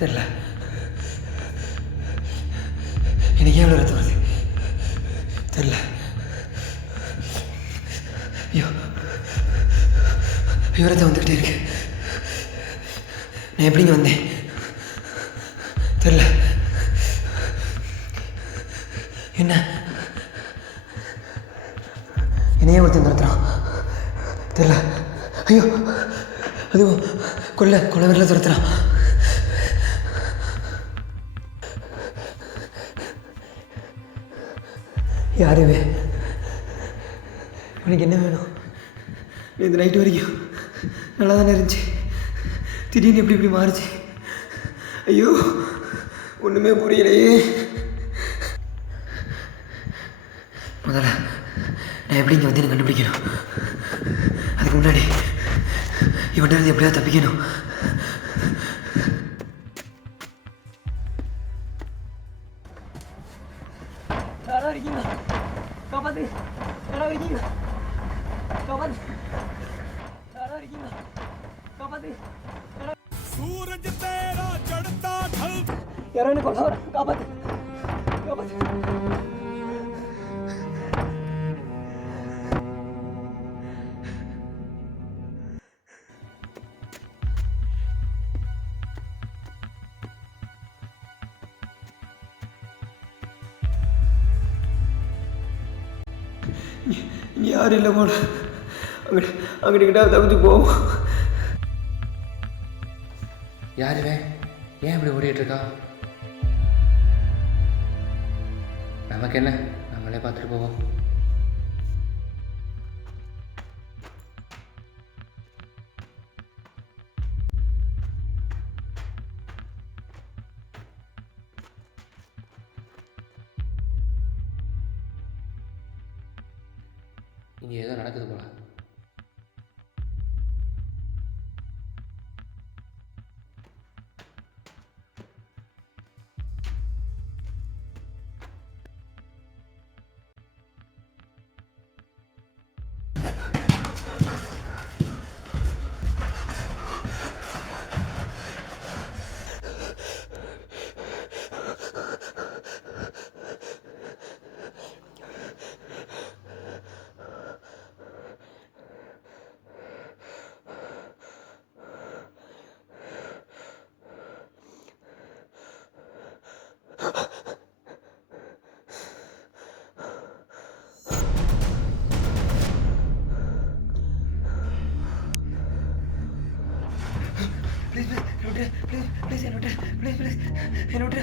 தெரில. எனக்கு எவ்வளோ ரத்தம் வருது தெரில. ஐயோ ஐயோ ரத்தம் வந்துக்கிட்டே இருக்கு. நான் எப்படிங்க வந்தேன் தெரில. என்ன என்னையே ஒருத்தன் துரத்துறான் தெரில. ஐயோ அதுவும் கொலை வரல துரத்துறான். யாருவே எனக்கு என்ன வேணும்? இந்த நைட்டு வரைக்கும் நல்லா தானே இருந்துச்சு, திடீர்னு எப்படி மாறுச்சு? ஐயோ ஒன்றுமே புரியலையே. முதல்ல நான் எப்படி இங்கே வந்து எனக்கு கண்டுபிடிக்கணும். அதுக்கு முன்னாடி இவன்கிட்ட இருந்து எப்படியாவது தப்பிக்கணும். யாரா இருக்கீங்களா? காப்பாத்து. யாரா இருக்கீங்களா? காப்பாத்து. யாரா இருக்கீங்களா? காப்பாத்து. சூரஜ் தேரா चढ़ता ढल. யாரோ என்ன கொல்ல வர. காப்பாத்து. காப்பாத்து. இங்கே யாரும் இல்லை போல. அங்கிட்ட தப்பிச்சு போவோம். யாருவே ஏன் இப்படி ஓடிட்டு இருக்கா? நமக்கு என்ன, நம்மளே பார்த்துட்டு போவோம். இங்கே ஏதோ நடக்குது போல. ப்ளீஸ் என்ன விட்டு. ப்ளீஸ் என்ன விட்டு.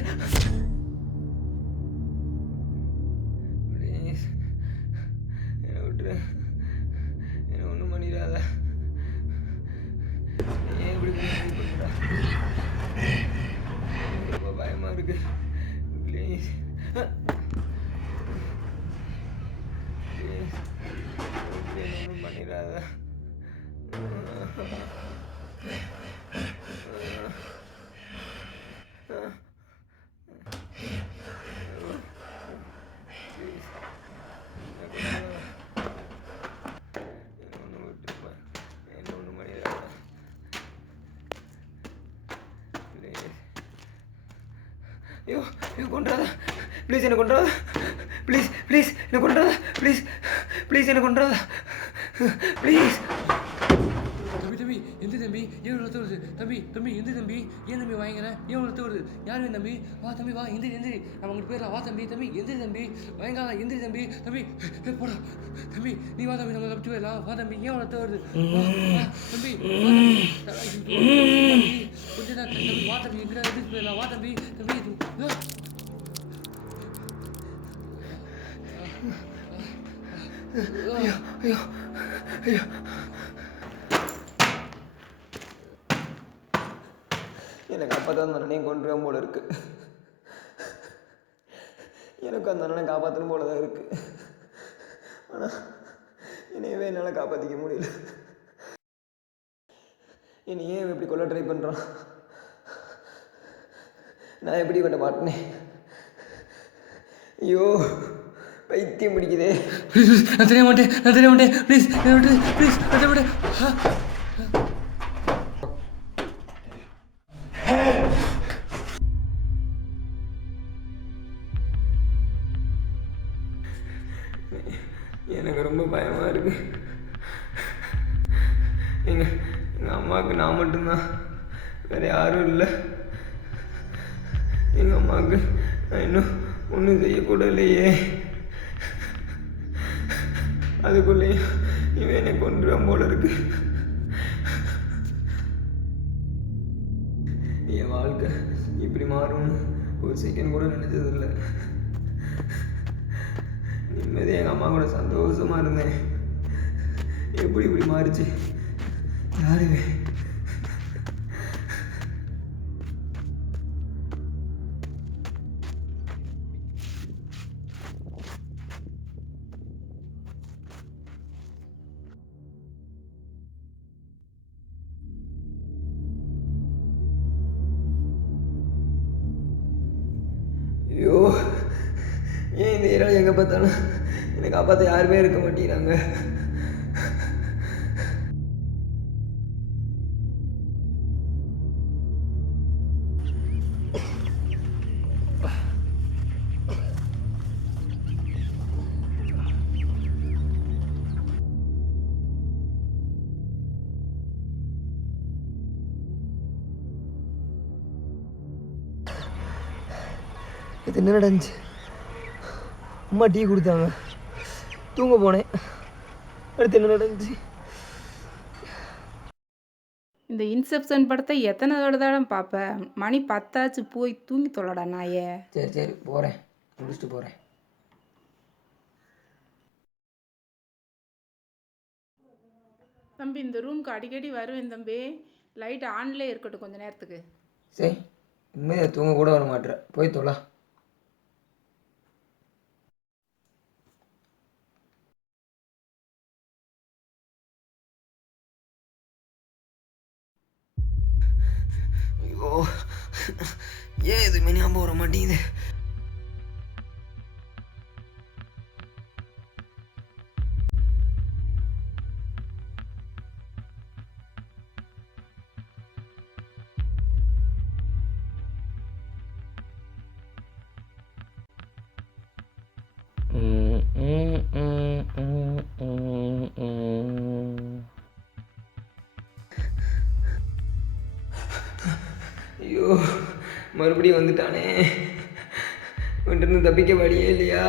ப்ளீஸ் என்ன விட்டுரு. என்ன ஒன்றும் பண்ணிடாத. ஏன் இப்படி பண்ணுறா? ரொம்ப பயமாக இருக்கு. ப்ளீஸ் ப்ளீஸ் ஒன்றும் பண்ணிடாத. ஐயோ கொண்டாத. ப்ளீஸ் என்ன கொண்டாத. ப்ளீஸ் என்ன கொண்டாத. ப்ளீஸ் என்ன கொண்டாத. ப்ளீஸ். தம்பி எந்த தம்பி? ஏன் ரத்தம் வருது? தம்பி எந்த தம்பி? ஏன் தம்பி வாங்கிக்கிறேன்? ஏன் ரத்தம் வருது? யாருமே தம்பி? வா தம்பி வா, எந்திரி நம்ம அங்கிட்டு போயிடலாம். வா தம்பி எந்திரி தம்பி, வாங்காத எந்திரி தம்பி போடா தம்பி, நீ வா தம்பி, நம்ம தப்பிச்சு போயிடலாம். வா தம்பி, ஏன் ரத்தம் வருது? தம்பி கொஞ்ச நேரம் தம்பி, வா தம்பி, எங்கிட்ட எந்திரிச்சு போயிடலாம். வா தம்பி ஐயோ எனக்கு அப்போ தான் அந்த அண்ணனையும் கொண்டுருவோம் போல இருக்கு. எனக்கு அந்த அண்ணனை காப்பாற்றணும் போல தான் இருக்கு. ஆனால் என்னையவே என்னால் காப்பாற்றிக்க முடியல. என்னை ஏன் இப்படி கொல்ல ட்ரை பண்ணுறான்? நான் எப்படி இவன்ட்ட மாட்டினேன்? ஐயோ பைத்தியம் பிடிக்குதே. நான் தெரிய மாட்டேன். ப்ளீஸ் அதை விட. இருக்கு. எங்கள் அம்மாவுக்கு நான் மட்டும்தான், வேறு யாரும் இல்லை. எங்கள் அம்மாவுக்கு நான் இன்னும் ஒன்றும் செய்யக்கூட இல்லையே. அதுக்குள்ளேயும் இவன் என்னை கொன்றுவான் போல இருக்கு. என் வாழ்க்கை இப்படி மாறும்னு ஒரு செகண்ட் கூட நினைச்சதில்லை. நிம்மதியாக எங்கள் அம்மா கூட சந்தோஷமாக இருந்தேன். எப்படி இப்படி மாறிச்சு? யாருவே ஐயோ, ஏன் இந்த ஏரியாவில் எங்கே பார்த்தாலும் என்னை காப்பாற்ற யாருமே இருக்க மாட்டேங்கிறாங்க. இது என்ன நடந்துச்சு? அம்மா டீ கொடுத்தாங்க, தூங்க போனேன். அடுத்து என்ன நடந்துச்சு? இந்த இன்செப்ஷன் படத்தை எத்தனை தடவை பார்ப்பேன்? மணி 10 போய் தூங்கி தொலைடா நாயே. சரி சரி போகிறேன், முடிச்சுட்டு போகிறேன். தம்பி இந்த ரூமுக்கு அடிக்கடி வருவேன் தம்பி. லைட் ஆன்லேயே இருக்கட்டும் கொஞ்ச நேரத்துக்கு. சரி, இனிமேல் தூங்க கூட வர மாட்டேற, போய் தொலை. ஐயோ, ஏன் எதுவுமே ஞாபகம் வர மாட்டேங்குது? ஐயோ, மறுபடியும் வந்துட்டானே. வந்துட்டு தப்பிக்க வழியே இல்லையா?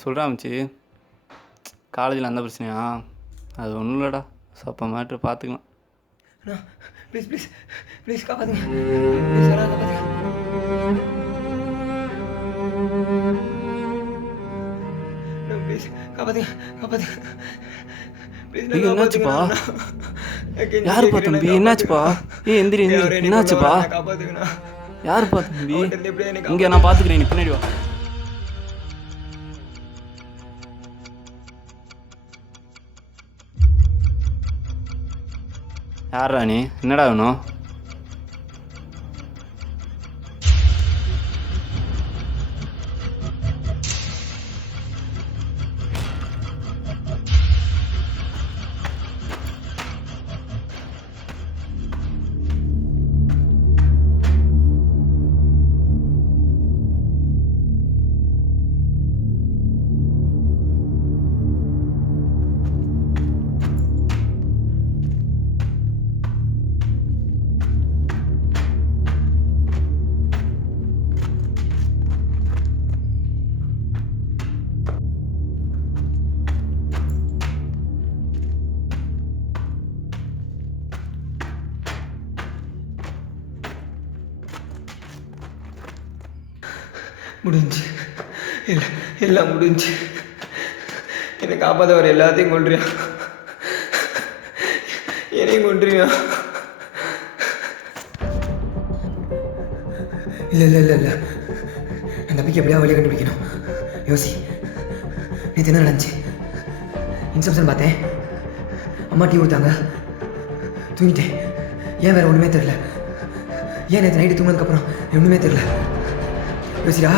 சொல்கிறா மச்சி, காலேஜில் அந்த பிரச்சனையா? அது ஒன்றும் இல்லைடா, சப்ப மேட்ரு பார்த்துக்கலாம். அண்ணா ப்ளீஸ் ப்ளீஸ் ப்ளீஸ் காப்பாற்றுங்க, ப்ளீஸ் அண்ணா காப்பாற்றுங்க. ப்ளீஸ் காப்பாற்றுங்க, காப்பாற்றுங்க ப்ளீஸ். என்னாச்சுப்பா? யாருப்பா தம்பி? என்னாச்சுப்பா? எந்திரி எந்திரி, என்னாச்சுப்பா? காப்பாற்றுங்கண்ணா. யாருப்பா தம்பி? இங்கே நான் பார்த்துக்கிறேன், நீ பின்னாடி வா. யாரா நீ? என்னடா வேணும்? முடிஞ்சு, எல்லாம் முடிஞ்சு. என்னை காப்பாற்ற வர எல்லாத்தையும் கொண்டுறியா, என்னையும் கொண்டுறியா? இல்லை இல்லை இல்லை இல்லை, என் தம்பிக்கு எப்படியா வழியை கண்டுபிடிக்கணும். யோசி, நேற்று என்ன நடந்துச்சு? இன்செப்ஷன் பார்த்தேன், அம்மா டீ கொடுத்தாங்க, தூங்கிட்டேன். ஏன் வேறு ஒன்றுமே தெரில. ஏன் நேற்று நைட்டு தூங்கினதுக்கப்புறம் ஒன்றுமே தெரில. யோசிடா,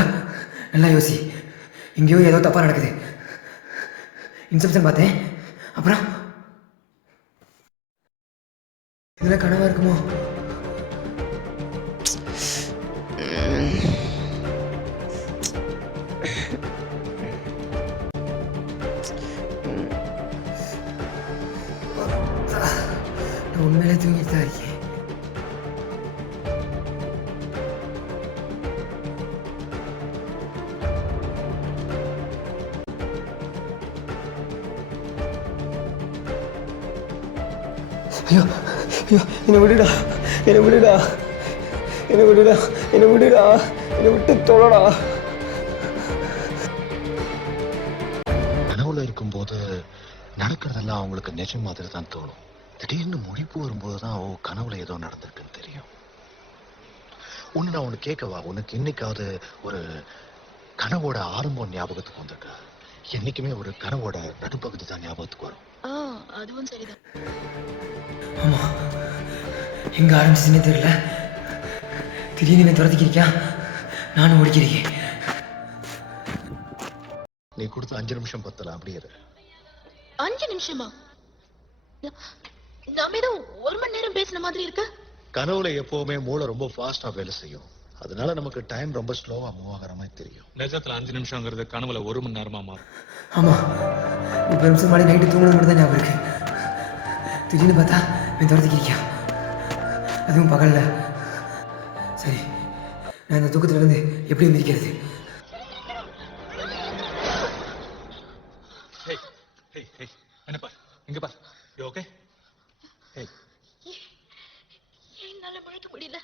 நல்லா யோசி. எங்கேயோ ஏதோ தப்பாக நடக்குது. இன்செப்ஷன் பார்த்தேன், அப்புறம் இதெல்லாம் கனவாக இருக்குமோ? நான் உண்மையிலே தூங்கிட்டு தான் இருக்கேன். ஐயோ ஐயோ, என்னை விடுடா, என்னை விடுடா, என்னை விடுடா, என்னை விடுடா, என்னை விட்டு தொலைடா. கனவுல இருக்கும்போது நடக்கிறதெல்லாம் அவங்களுக்கு நிஜம் மாதிரி தான் தோணும். திடீர்னு முடிப்பு வரும்போது தான் கனவுல ஏதோ நடந்திருக்குன்னு தெரியும். ஒன்று நான் ஒன்று கேட்கவா? உனக்கு என்னைக்காவது ஒரு கனவோட ஆரம்பம் ஞாபகத்துக்கு வந்திருக்கா? என்னைக்குமே ஒரு கனவோட நடுப்பகுதி தான் ஞாபகத்துக்கு வரும். அதுவும் சரிதான். ஆமா, எங்க ஆரம்பிச்சுன்னே தெரியல. திடீர்னு என்னை துரத்திக்கிறியா, நானும் ஓடிக்கிறேன். நீ கொடுத்த 5 நிமிஷம் பத்தல, அப்படியே 5 நிமிஷமா? நாம ஏதோ 1 மணி நேரம் பேசின மாதிரி இருக்கு. கனவுல எப்பவுமே மூளை ரொம்ப ஃபாஸ்டா வேலை செய்யும். அதனால நமக்கு டைம் ரொம்ப ஸ்லோவா மூவ் ஆகிற மாதிரி தெரியும். நிஜத்துல 5 நிமிஷங்கிறது கனவுல 1 மணி நேரமா மாறும். ஆமா, 30 நிமிஷம் மாதிரி நைட்டு தூங்கினது மட்டும் தான் ஞாபகம் இருக்கு. திடீர்னு பார்த்தா என் துரத்திக்கிறியா, அதுவும் பகல்ல. சரி, நான் இந்த தூக்கத்துல இருந்து எப்படி எந்திரிக்கிறது? என்ன பார், இங்க பார். ஓகே, என்னால முழிக்க முடியல.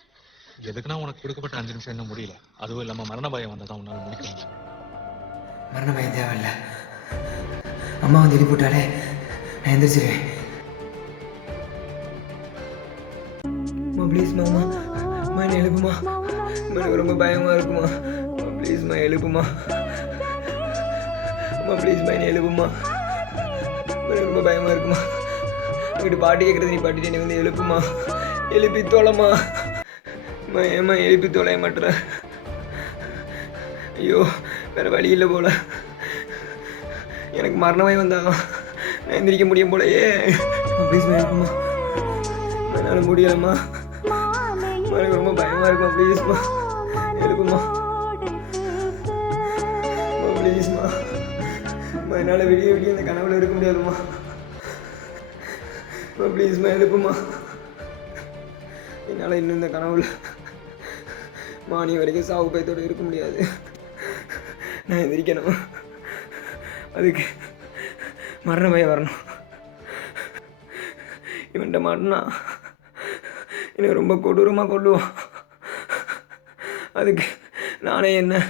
எதுக்குன்னா உனக்கு கொடுக்கப்பட்ட 5 நிமிஷம் இன்னும் முடியல. அதுவும் இல்லாம மரண பயம் வந்ததான் உன்னால முடிக்க முடியும். மரண பயம் தேவையில்ல. அம்மா வந்து எழுப்பி விட்டாலே நான் எந்திரிச்சிருவேன். ப்ளீஸ் மாமா, அம்மா என்னை எழுப்புமா. எனக்கு ரொம்ப பயமா இருக்குமா. ப்ளீஸ்மா எழுப்புமா. அம்மா ப்ளீஸ்மா என்னை எழுப்புமா. எனக்கு ரொம்ப பயமா இருக்குமா. அங்கிட்டு பாட்டு கேட்குறது, நீ பாட்டிட்டு என்னை வந்து எழுப்புமா. எழுப்பி தோலம்மா. அம்மா ஏம்மா எழுப்பி தொலைய மாட்டுற. ஐயோ, வேறு வழி இல்லை போல. எனக்கு மரண பயம் வந்தா நான் எந்திரிக்க முடியும் போலையே. ப்ளீஸ்மா எழுப்புமா. என்னால் முடியலம்மா. எனக்கு ரொம்ப பயமாக இருக்குமா. ப்ளீஸ்மா எழுப்புமா. ப்ளீஸ்மா, என்னால் விடிய விடிய இந்த கனவுல இருக்க முடியாதுமா. ப்ளீஸ்மா எழுப்புமா. என்னால் இன்னும் இந்த கனவுல மானி வரைக்கும் சாவு பயத்தோடு இருக்க முடியாது. நான் எந்திரிக்கணும். அதுக்கு மரண பயம் வரணும். இவன்கிட்ட மாட்டினா எனக்கு ரொம்ப கொடூரமாக கொள்ளுவான். அதுக்கு நானே என்ன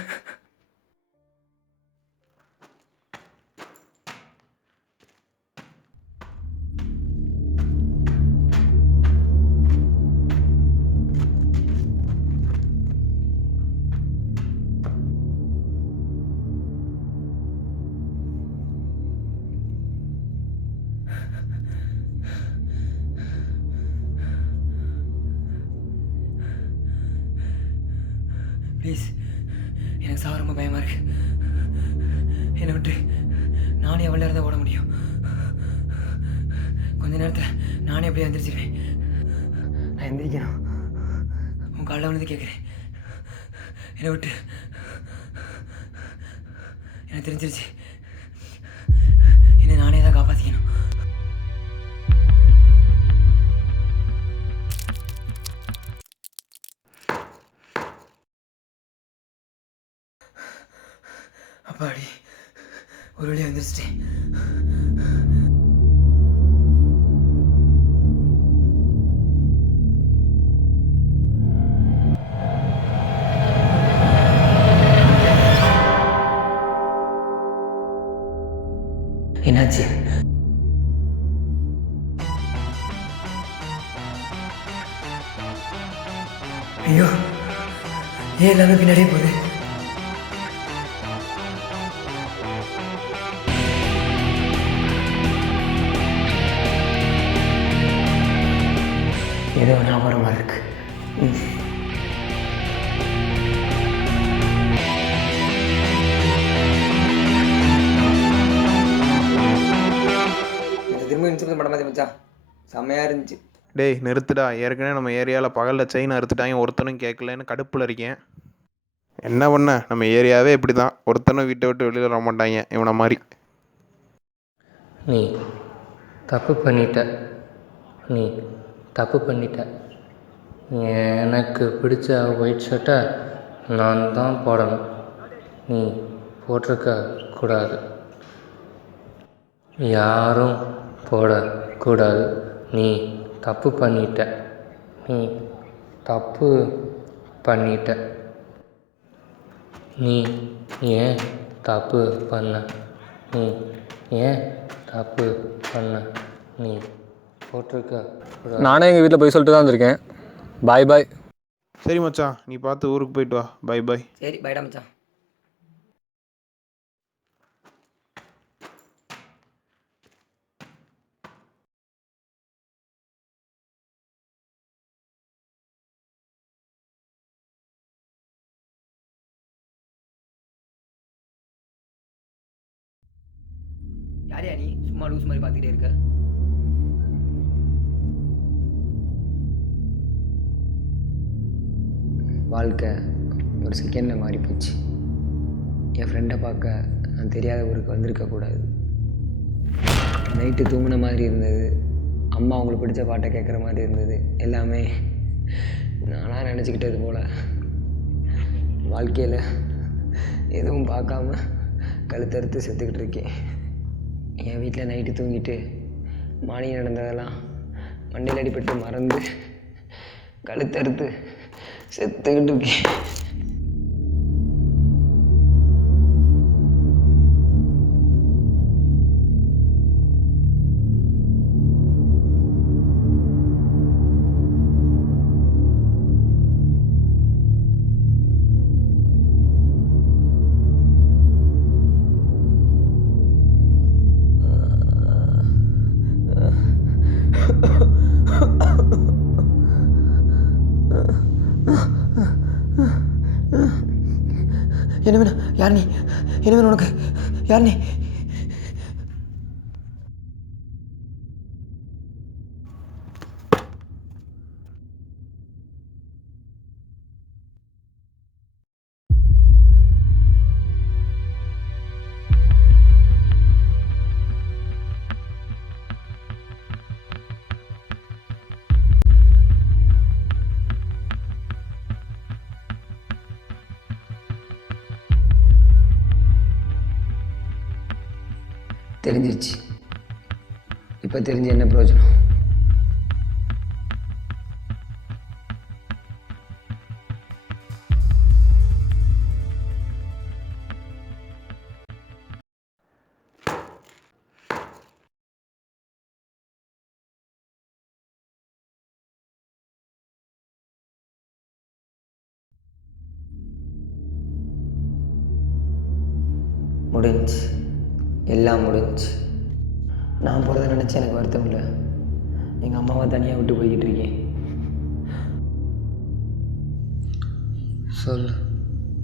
ப்ளீஸ், எனக்கு சாக ரொம்ப பயமாக இருக்கு. என்னை விட்டு நானே எவ்வளோ நேரம் தான் ஓட முடியும். கொஞ்ச நேரத்தில் நானே அப்படியே எந்திரிச்சிருவேன். நான் எந்திரிக்கணும். உன் காலைல வந்து கேட்குறேன், என்னை விட்டு. எனக்கு தெரிஞ்சிருச்சு, என்னை நானே தான் காப்பாற்றிக்கணும். அப்பாடி, ஒரு வழியாக வந்துருச்சிட்டேன். ஐயோ, ஏன் எல்லாமே பின்னாடியே போகுது? ஏதோ ஞாபகம் மாதிரி இருக்கு. திரும்ப இன்சூரன்ஸ் பண்ண மாதிரி மச்சான், செம்மையாக இருந்துச்சு. டேய் நிறுத்துடா, ஏற்கனவே நம்ம ஏரியாவில் பகலில் செயின் அறுத்துட்டாங்க, ஒருத்தனும் கேட்கலன்னு கடுப்பில் இருக்கேன். என்ன பண்ண, நம்ம ஏரியாவே இப்படி தான், ஒருத்தனும் வீட்டை விட்டு வெளியில் வர மாட்டாங்க இவனை மாதிரி. நீ தப்பு பண்ணிட்ட, நீ தப்பு பண்ணிட்ட. எனக்கு பிடிச்ச ஒயிட் ஷர்ட்டை நான் தான் போடணும், நீ போட்டிருக்க கூடாது. யாரும் போடக்கூடாது. நீ தப்பு பண்ணிட்ட, நீ தப்பு பண்ணிட்ட. நீ ஏன் தப்பு பண்ண, நீ ஏன் தப்பு பண்ண, நீ போட்டிருக்க கூடாது. நானே எங்கள் வீட்டில் போய் சொல்லிட்டு தான் வந்திருக்கேன். பாய் பாய். சரி மச்சான், நீ பார்த்து ஊருக்கு போயிட்டு வா. Bye bye. சரி பைடா மச்சான். யாரையா நீ சும்மா லூஸ் மாதிரி பார்த்துக்கிட்டே இருக்க? வாழ்க்கை ஒரு செகண்டில் மாறி போச்சு. என் ஃப்ரெண்டை பார்க்க நான் தெரியாத ஊருக்கு வந்திருக்கக்கூடாது. நைட்டு தூங்கின மாதிரி இருந்தது, அம்மா அவங்களுக்கு பிடிச்ச பாட்டை கேட்குற மாதிரி இருந்தது. எல்லாமே நானாக நினச்சிக்கிட்டது போல். வாழ்க்கையில் எதுவும் பார்க்காம கழுத்தறுத்து செத்துக்கிட்டு இருக்கேன். என் வீட்டில் நைட்டு தூங்கிட்டு மார்னிங் நடந்ததெல்லாம் மண்டையில் அடிபட்டு மறந்து கழுத்தறுத்து செத்துக்கிட்டு இருக்கேன். என்ன வேணும்? யார் நீ? என்ன வேணும் உனக்கு? யார் நீ? தெரிஞ்சிருச்சு. இப்போ தெரிஞ்சு என்ன பிரயோஜனம்? முடிஞ்சு, எல்லாம் முடிஞ்சு. நான் போகிறத நினச்சி எனக்கு வருத்தம் இல்லை. எங்கள் அம்மாவை தனியாக விட்டு போய்கிட்டு இருக்கேன். சொல்லு,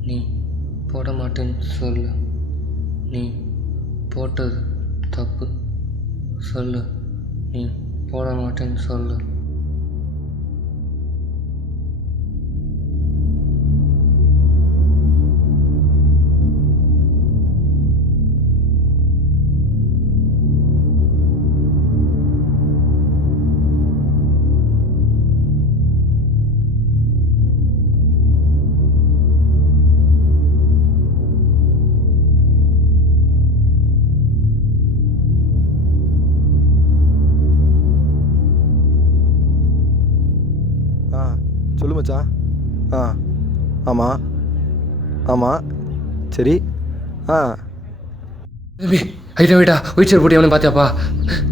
நீ போட மாட்டேன்னு சொல்லு. நீ போட்டது தப்பு. சொல்லு, நீ போட மாட்டேன்னு சொல்லு. சொல்லு மச்சான். ஆமாம் ஆமாம், சரி. தம்பி ஐட்டா வீட்டா ஒயிட் ஷர்ட் போட்டு எவனையும் பார்த்தியாப்பா?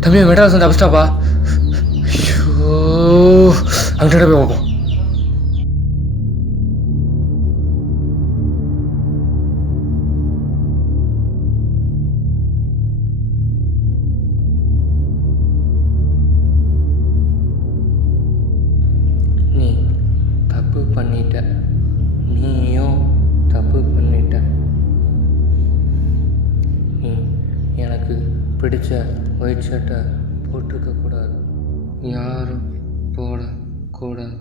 தம்பி மெட்ராஸ் வந்து அபிஸ்டாப்பா. ஐயோ, அங்கிட்ட போய் பார்ப்போம். தப்பு பண்ணிட்ட, நீயும் தப்பு பண்ணிட்ட. நீ எனக்கு பிடிச்ச ஒயிட் ஷர்ட்டை போட்டிருக்கக்கூடாது. யாரும் போடக்கூடாது.